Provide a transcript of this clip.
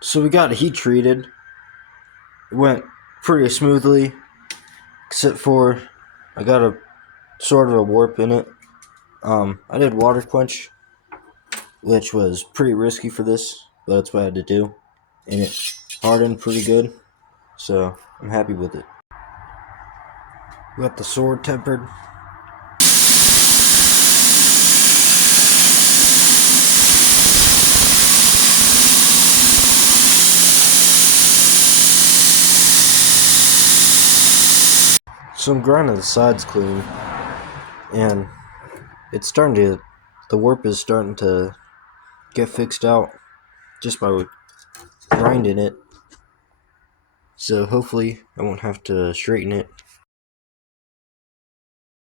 So we got heat treated. It went pretty smoothly, except for I got a sort of a warp in it. I did water quench, which was pretty risky for this, but that's what I had to do, and it hardened pretty good. So I'm happy with it. We got the sword tempered. So I'm grinding the sides clean, and it's starting to, the warp is starting to get fixed out just by grinding it. So hopefully I won't have to straighten it